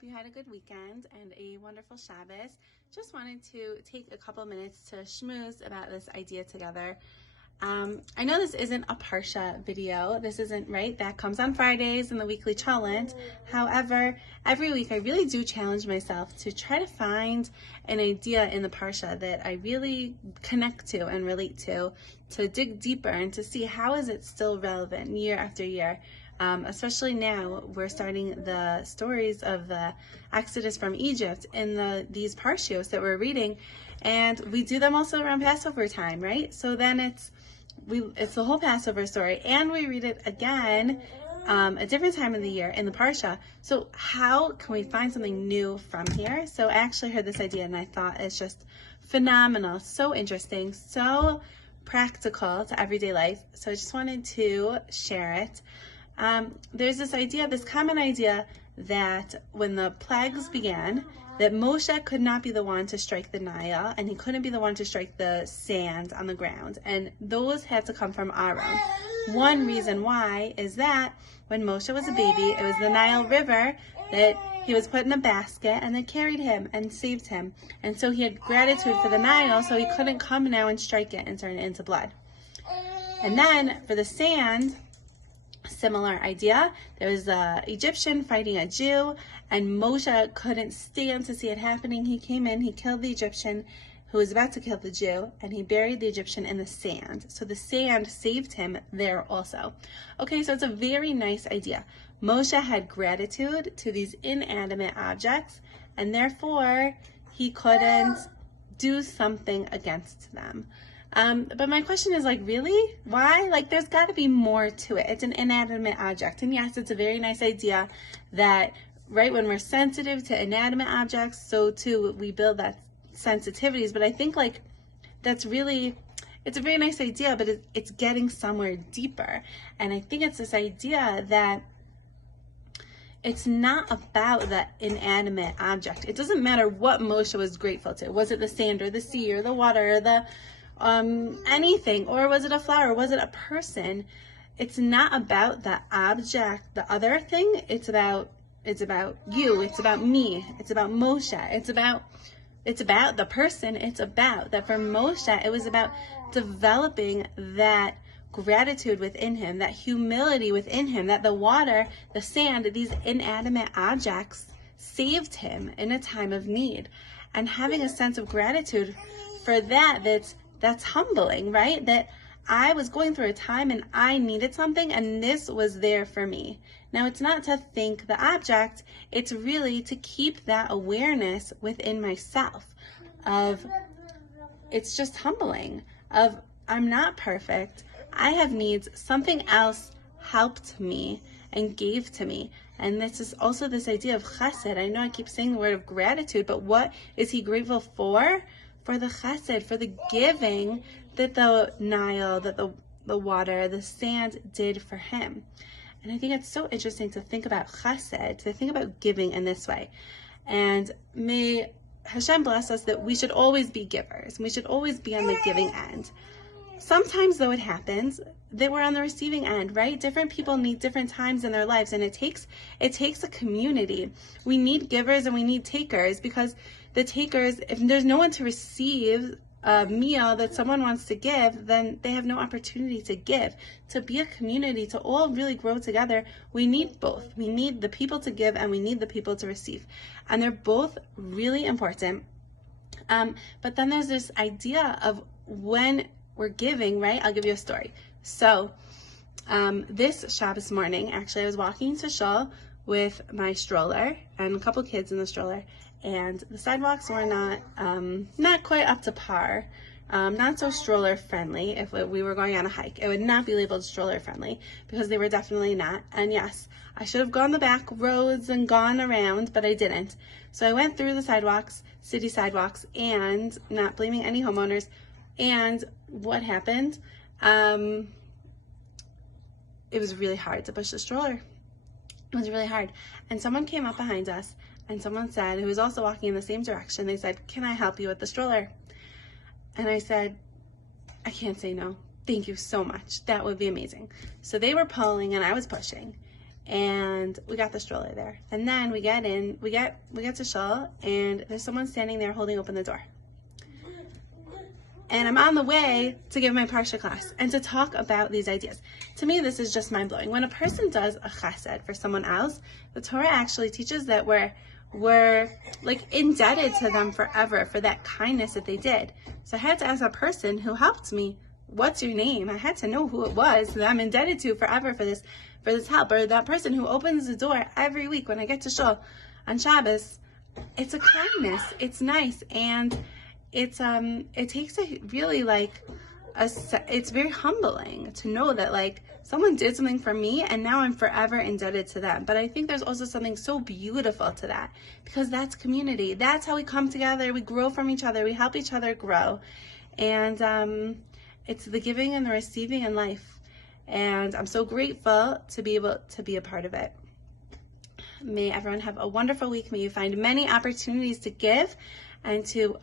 hope you had a good weekend and a wonderful Shabbos. Just wanted to take a couple minutes to schmooze about this idea together. I know this isn't a Parsha video. This isn't, right? That comes on Fridays in the weekly challenge. However, every week I really do challenge myself to try to find an idea in the Parsha that I really connect to and relate to dig deeper and to see how is it still relevant year after year. Especially now, we're starting the stories of the Exodus from Egypt in these parshios that we're reading, and we do them also around Passover time, right? So then it's the whole Passover story, and we read it again a different time of the year in the parsha. So how can we find something new from here? So I actually heard this idea, and I thought it's just phenomenal, so interesting, so practical to everyday life. So I just wanted to share it. There's this common idea that when the plagues began, that Moshe could not be the one to strike the Nile, and he couldn't be the one to strike the sand on the ground, and those had to come from Aaron. One reason why is that when Moshe was a baby, it was the Nile River that he was put in a basket, and they carried him and saved him, and so he had gratitude for the Nile, so he couldn't come now and strike it and turn it into blood. And then for the sand, similar idea. There was an Egyptian fighting a Jew, and Moshe couldn't stand to see it happening. He came in, he killed the Egyptian who was about to kill the Jew, and he buried the Egyptian in the sand. So the sand saved him there also. Okay, so it's a very nice idea. Moshe had gratitude to these inanimate objects, and therefore he couldn't do something against them. But my question is, really? Why? There's got to be more to it. It's an inanimate object. And yes, it's a very nice idea that, right, when we're sensitive to inanimate objects, so too we build that sensitivities. But I think, that's really, it's a very nice idea, but it's getting somewhere deeper. And I think it's this idea that it's not about the inanimate object. It doesn't matter what Moshe was grateful to. Was it the sand or the sea or the water or the anything, or was it a flower? Was it a person? It's not about the object, the other thing. It's about you. It's about me. It's about Moshe. It's about the person. It's about that for Moshe. It was about developing that gratitude within him, that humility within him, that the water, the sand, these inanimate objects saved him in a time of need, and having a sense of gratitude for that's humbling, right? That I was going through a time and I needed something, and this was there for me. Now, it's not to thank the object, it's really to keep that awareness within myself of, it's just humbling, of I'm not perfect, I have needs, something else helped me and gave to me. And this is also this idea of chesed. I know I keep saying the word of gratitude, but what is he grateful for? For the chesed, for the giving that the Nile, that the water, the sand did for him. And I think it's so interesting to think about chesed, to think about giving in this way. And may Hashem bless us that we should always be givers. We should always be on the giving end. Sometimes, though, it happens that we're on the receiving end, right? Different people need different times in their lives, and it takes a community. We need givers and we need takers, because the takers, if there's no one to receive a meal that someone wants to give, then they have no opportunity to give. To be a community, to all really grow together, we need both. We need the people to give and we need the people to receive. And they're both really important. But then there's this idea of when we're giving, right? I'll give you a story. So this Shabbos morning, actually, I was walking to shul with my stroller and a couple kids in the stroller, and the sidewalks were not quite up to par, not so stroller friendly. If we were going on a hike, it would not be labeled stroller friendly, because they were definitely not. And yes, I should have gone the back roads and gone around, but I didn't. So I went through the sidewalks, city sidewalks, and not blaming any homeowners. And what happened? It was really hard to push the stroller. It was really hard. And someone came up behind us, and someone said, who was also walking in the same direction, they said, "Can I help you with the stroller?" And I said, "I can't say no. Thank you so much. That would be amazing." So they were pulling and I was pushing. and we got the stroller there. And then we get to shul, and there's someone standing there holding open the door. And I'm on the way to give my Parsha class and to talk about these ideas. To me, this is just mind-blowing. When a person does a chesed for someone else, the Torah actually teaches that we're like indebted to them forever for that kindness that they did. So I had to ask a person who helped me, what's your name? I had to know who it was that I'm indebted to forever for this help. Or that person who opens the door every week when I get to shul on Shabbos. It's a kindness. It's nice. And it takes a really it's very humbling to know that like someone did something for me and now I'm forever indebted to them. But I think there's also something so beautiful to that, because that's community. That's how we come together. We grow from each other. We help each other grow. And it's the giving and the receiving in life. And I'm so grateful to be able to be a part of it. May everyone have a wonderful week. May you find many opportunities to give and to